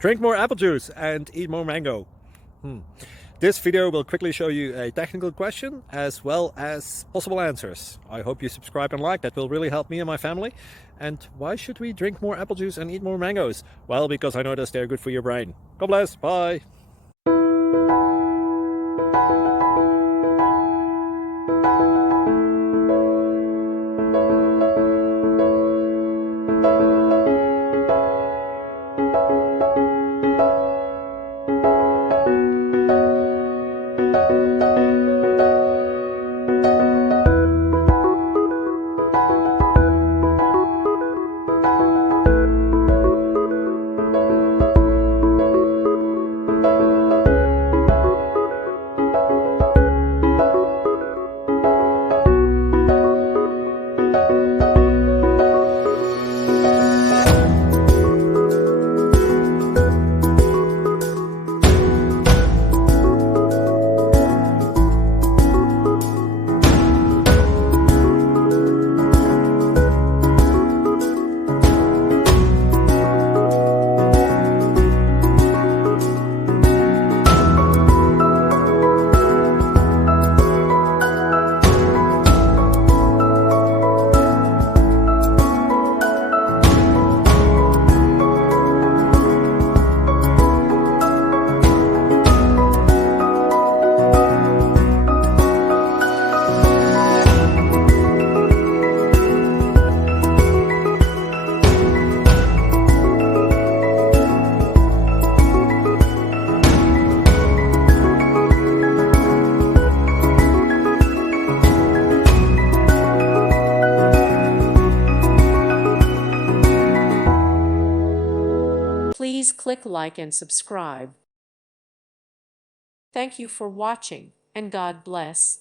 Drink more apple juice and eat more mango. This video will quickly show you a technical question as well as possible answers. I hope you subscribe and like, that will really help me and my family. And why should we drink more apple juice and eat more mangoes? Well, because I noticed they're good for your brain. God bless, bye. Please click like and subscribe. Thank you for watching, and God bless.